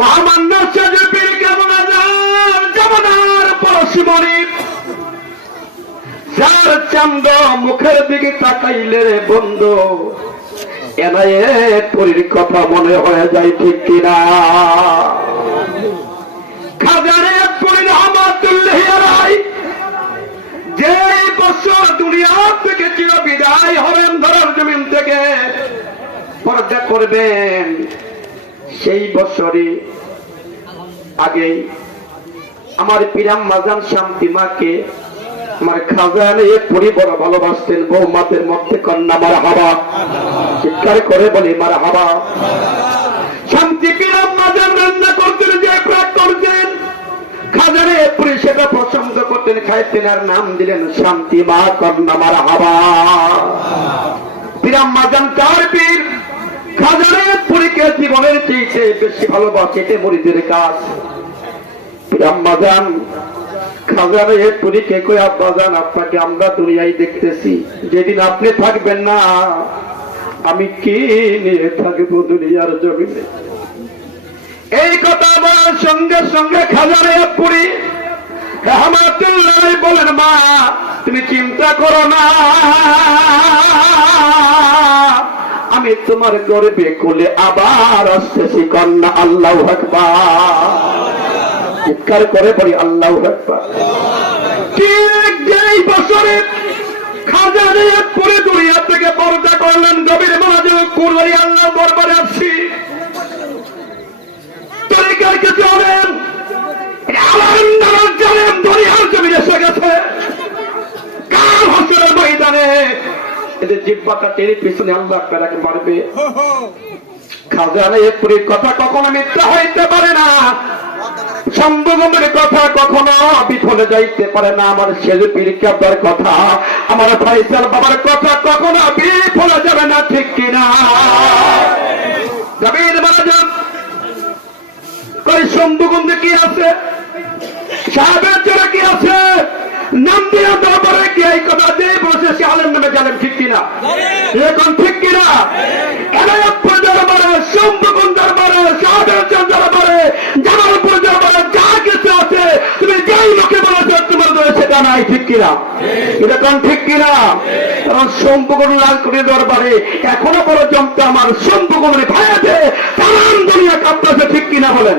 মহামান্য পীর কেমন যমুনার পরশিমণি, যার চান্দ মুখের দিকে তাকাইলে রে বন্ধু এনায়েত পীর কথা মনে হয়ে যায়, ঠিক কিনা? খাজারে পীর রহমাতুল্লাহি আলাইহি যে বছর দুনিয়া থেকে চির বিদায় হবেন, ধরার জমিন থেকে পর্দা করবেন, সেই বছরই আগে আমার পীরাম মাজান শান্তি মাকে আমার খাজানে পরি বড় ভালোবাসতেন। বৌমাদের মধ্যে কন্যা মারা হাবা, চিৎকার করে বলি মারা হাবা। শান্তি পীরাম মাজান রান্না করতেন, যে প্রাক করতেন খাজানে পরি সেটা পছন্দ করতেন, খাইতেন, আর নাম দিলেন শান্তি মা, কন্যা মারা হাবা। পীরাম মাজান তার পীর খাজানে পরীকে জীবনের চেয়ে বেশি ভালোবাসে, এটা মুরিদের কাজ। পীরাম মাজান খাজানে পরীকে কই, আব্বাজান আপনাকে আমরা দুনিয়ায় দেখতেছি, যেদিন আপনি থাকবেন না আমি কি নিয়ে থাকবো দুনিয়ার জমিনে? এই কথা বলার সঙ্গে সঙ্গে খাজানে পরী রহমাতুল্লাহ বলেন, মা তুমি চিন্তা করো না, আমি তোমার গর্বে কোলে আবার আসতেছি, কন্যা। আল্লাহু আকবার, চিৎকার করে বলি আল্লাহু আকবার। ঠিক যেই বছরে খাজানে পরে দুনিয়া থেকে পর্দা করলেন, গভীর মনোযোগ করে আল্লাহ দরবারে আসছি, তরিকার কিছু হলেন দুনিয়ার জমি এসে গেছে, কাল হাসরের ময়দানে এদের জিহ্বাটা টেনে পিছনে আল্লাহ পেরাকে মারবে। খাজানে পরীর কথা কখনো মিথ্যা হইতে পারে না, সম্ভবের কথা কখনো বিফলে যাইতে পারে না। আমার ছেলে পীর কেবলার কথা, আমার ফাইসাল বাবার কথা কখনো বিফলে যাবে না, ঠিক কিনা? জমির মারাজান কই সম্ভুগুন্দে কি আছে, সাহেবের জন্য কি আছে, নাম দিয়া দরবারে কি এই কথা দিয়ে বসে সে আলেম নামে জানেন, ঠিক কিনা? এখন ঠিক কিনা? এনায়তপুর দরবারে, সম্ভুগুন দরবারে, সাহেবের দরবারে, জামালপুর দরবারে যা কিছু আছে তুমি যেই লোকে বলেছ তোমার দরে সেটা নাই, ঠিক কিনা? এটা কোন ঠিক কিনা? কারণ সম্ভুগুন লালকুটির দরবারে এখনো পর্যন্ত আমার সম্ভুগুনের ভাইয়াতে তাম দুনিয়া কাঁপতেছে, ঠিক কিনা বলেন?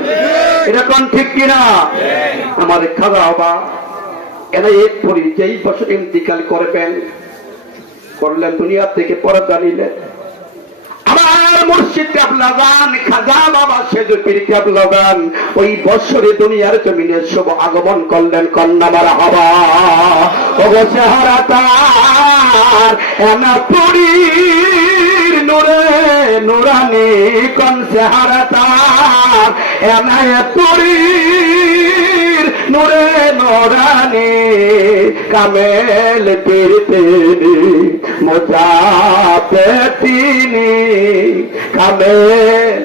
এটা কোন ঠিক কিনা? আমার খাওয়া হবা এনায়েত পরী যেই বছর ইন্তিকাল করবেন, করলেন দুনিয়া থেকে পর্দা নিলেন, আমার মুর্শিদ কেবলাদান খাজা বাবা সেজু পীর কেবলাদান ওই বছরে দুনিয়ার জমিনে শুভ আগমন করলেন, কন্যা মারা হাবা। ওগো চেহারা তার এনা পরীর নূরে নুরানি, কোন চেহারা তার এনায়েত পরীর নূরে নুরানি, কামেল পীর তিনি মুজাফেতিনি, কামেল।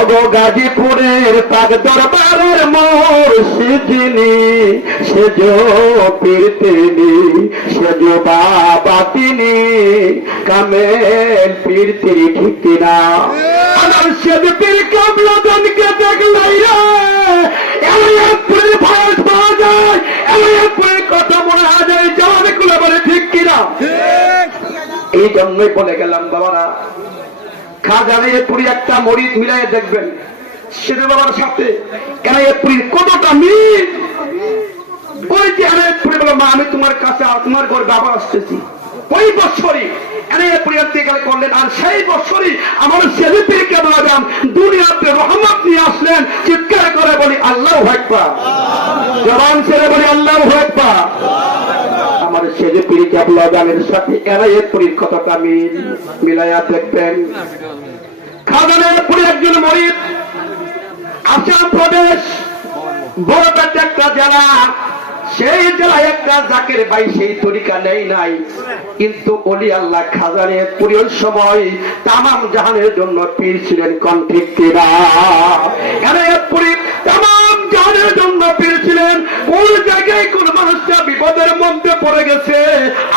ওগো গাজীপুরের পাক দরবারের মুর্শিদিনী, সেজো পীর তিনি, সেজো বাবা তিনি, কামেল পীর তিনি, ঠিক কিনা? আমার সেজো পীর কেবলাদানকে দেখলাই এনায়েতপুরের ভয়েস পাওয়া যায়, এনায়েতপুরের কথা মনে হয় যায়, জওয়ানগুলো বলে, ঠিক কিনা? এই জন্যই বলে গেলাম বাবারা, খাজানেপুরি একটা মরিদ মিলাই দেখবেন সেজু বাবার সাথে এনায়েতপুরীর কতটা মিল। ওই যে এনায়েতপুরি বলো, মা আমি তোমার কাছে আর তোমার গর্বে আবার আসতেছি, ওই বছরই এনায়েতপুরি ইন্তেকাল করলেন, আর সেই বছরই আমার সেজু পীর কেবলাদান দুনিয়াতে রহমত নিয়ে আসলেন। চিৎকার করে বলি আল্লাহু আকবার, জবান ছেড়ে বলি আল্লাহু আকবার। আমার সেজু পীর কেবলাদানের সাথে এনায়েতপুরীর কথাটা মিলাইয়া দেখবেন। খাজানেপুরি একজন মরিদ, আসাম প্রদেশ বড়পেট একটা জেলা, সেই জেলায় একটা জাকের ভাই সেই তরিকা নেই নাই, কিন্তু ওলি আল্লাহ খাজানেপুরি ওই সময় তামাম জাহানের জন্য পীর ছিলেন, কোন ঠিক কিনা? এনায়েতপুরি তামাম জাহানের জন্য পীর ছিলেন। কোন জায়গায় কোন মানুষটা বিপদের মধ্যে পড়ে গেছে,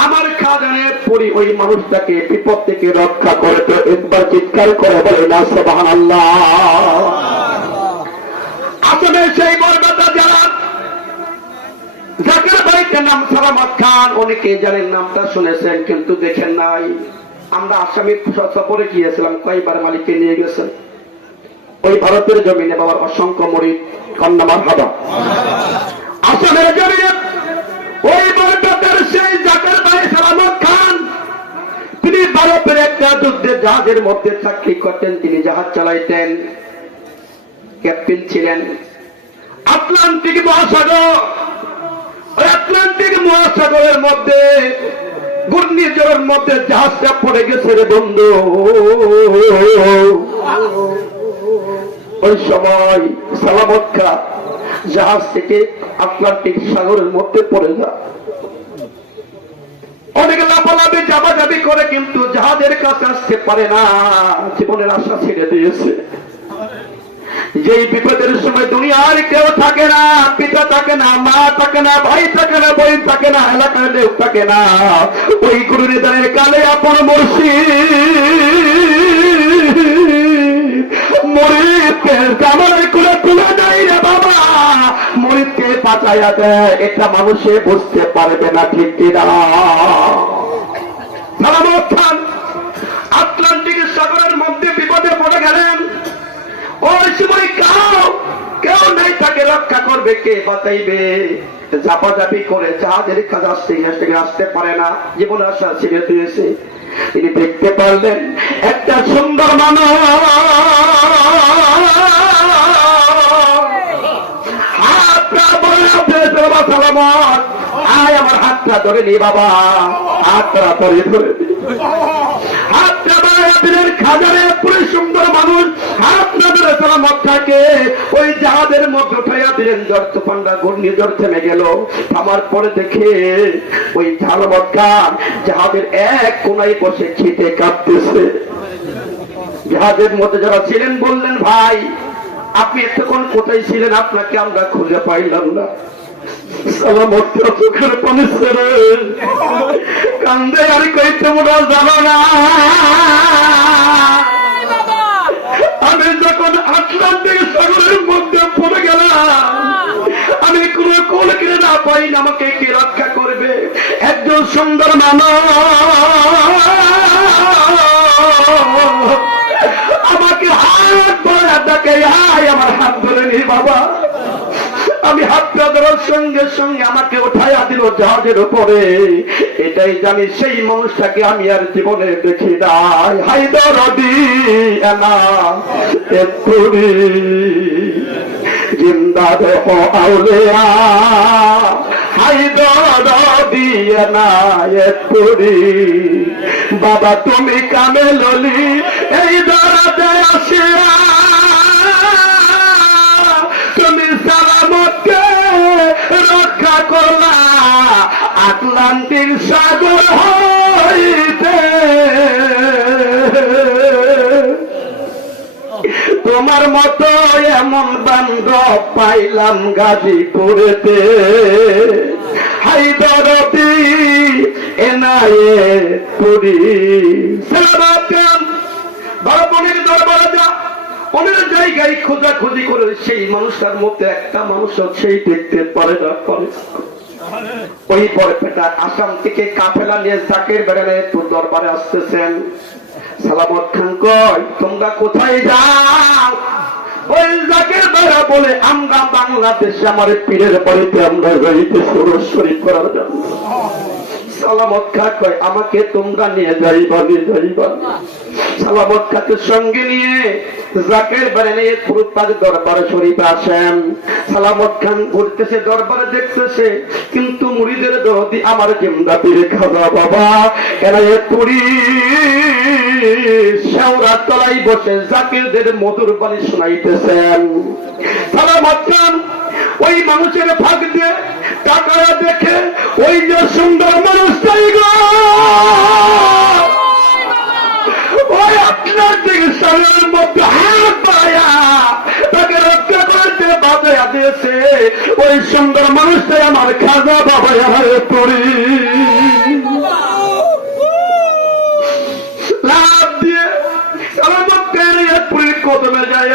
আমার খাজানেপুরি ওই মানুষটাকে বিপদ থেকে রক্ষা করতে একবার চিৎকার করে বলে না সুবহানাল্লাহ। নাম সালামত খান, অনেকে জানেন, নামটা শুনেছেন কিন্তু দেখেন নাই। আমরা আসামের সফরে গিয়েছিলাম, কয়েকবার মালিককে নিয়ে গেছেন। ওই ভারতের জমিনে বাবার অসংখ্য মরিদ, কন্যা মারহাবা। আসামের জমিনে ওই ভারতের সেই জাকের ভাই সালামত খান, তিনি ভারতের একটা যুদ্ধের জাহাজের মধ্যে চাকরি করতেন, তিনি জাহাজ চালাইতেন, ক্যাপ্টেন ছিলেন। আটলান্টিক মহাসাগর, ওই আটলান্টিক মহাসাগরের মধ্যে ঘূর্ণিঝড়ের মধ্যে জাহাজটা পড়ে গেছে রে বন্ধু। ওই সময় সালামত খান জাহাজ থেকে আটলান্টিক সাগরের মধ্যে পড়ে যায়। অনেকে লাফালাফি জাবাজাবি করে কিন্তু জাহাজের কাছে আসতে পারে না, জীবনের আশা ছেড়ে দিয়েছে। যেই বিপদের সময় দুনিয়ার কেউ থাকে না, পিতা থাকে না, মা থাকে না, ভাই থাকে না, বোন থাকে না, এলাকার কেউ থাকে না, ওই গুরু নিদানের কালে আপন মুরিদকে জামানের কুলে তুলে দেয় রে বাবা, মুরিদকে বাঁচাইয়া দেয়, এটা মানুষে বুঝতে পারবে না, ঠিক কিনা? সালামত খান আটলান্টিক সাগরের মধ্যে বিপদে পড়ে গেলেন। ওই সময় কেউ নাই, তাকে রক্ষা করবে, কে বাঁচাইবে? ঝাপাঝাপি করে জাহাজের কাজ আসতে পারে না, জীবন আশা ছেড়ে দিয়েছে। তিনি দেখতে পারলেন একটা সুন্দর মানুষ আয় আমার হাতটা ধরে নি বাবা, হাতটা ধরে ধরে হাতটা দিলেন। খাজারে পুরো সুন্দর মানুষ হাত না ধরে সালামত খানকে ওই জাহাজের মধ্যে উঠাইয়া দিলেন। ঝড় তুফানটা ঘূর্ণিঝড় থেমে গেল। থামার পরে দেখে ওই সালামত খান জাহাজের এক কোনায় বসে খিদে কাঁপতেছে। জাহাজের মধ্যে যারা ছিলেন বললেন, ভাই আপনি এতক্ষণ কোথায় ছিলেন? আপনাকে আমরা খুঁজে পাইলাম না। সালামত খান চোখের পানি ছেড়ে কান্দে, আর কইতে মোটা যাবে না। আমি যখন আটলান্টিক সাগরের মধ্যে পড়ে গেলাম, আমি কোনো কোল কিনে না পাই না, আমাকে কে রক্ষা করবে? একজন সুন্দর মানুষ আমাকে হাত ধরে ডাকে, আয় আমার হাত ধরে নি বাবা। আমি হাতটা ধরার সঙ্গে সঙ্গে আমাকে উঠাইয়া দিল জাহাজের উপরে। এটাই জানি সেই মানুষটাকে আমি আর জীবনে দেখি নাই। হায়দরদি না এতুরি জিন্দা দেহ আউলিয়া, হায়দরদি না এতুরি। বাবা তুমি কামে ললি এই দরাতে আসিয়া, তুমি সালামতকে রক্ষা করলা আটলান্টিক সাগর হইতে। তোমার মতো এমন বান্ধব পাইলাম গাজীপুরেতে। হায়দরদি এনায়ে পুরি। সালামত খান বাবা দরবারে যা, অনেক জায়গায় খোঁজাখুঁজি করে সেই মানুষটার মধ্যে একটা মানুষ সেই দেখতে পারে না। ওই বরপেটা আসাম থেকে কাফেলা নিয়ে জাকের বেড়ালে তোর দরবারে আসতেছেন। সালামত খান কয়, তোমরা কোথায় যাও? ওই জাকের বেড়া বলে, আমরা বাংলাদেশে আমার পীরের বাড়িতে আমরা রইতে শরীর করার জন্য। সালামত খান কয়, আমাকে তোমরা নিয়ে যাইবা, নিয়ে যাইবা। সালামত খানকে সঙ্গে নিয়ে জাকের বাড়ি নিয়ে পুরুতাজ দরবারে শরীফে আসেন। সালামত খান ঘুরতেছে, দরবারে দেখতেছে, কিন্তু মুরিদের দরদি আমার জিন্দা পীরে খাজা বাবা এনায়ে পুরি শেওড়া তলায় বসে জাকিরদের মধুর বাণী শোনাইতেছেন। সালামত খান ওই মানুষের ফাঁক দিয়ে টাকারা দেখে, ওই যে সুন্দর মানুষটাই গো ওই আটলান্টিক সাগরের মধ্যে হাত পায়া তাকে রক্ষা করতে বাজায়া দিয়েছে। ওই সুন্দর মানুষটাই আমার খাজা বাবা এনায়ে পুরি। লাভ দিয়ে সালামত খান এনায়ে পুরীর কদমে যায়।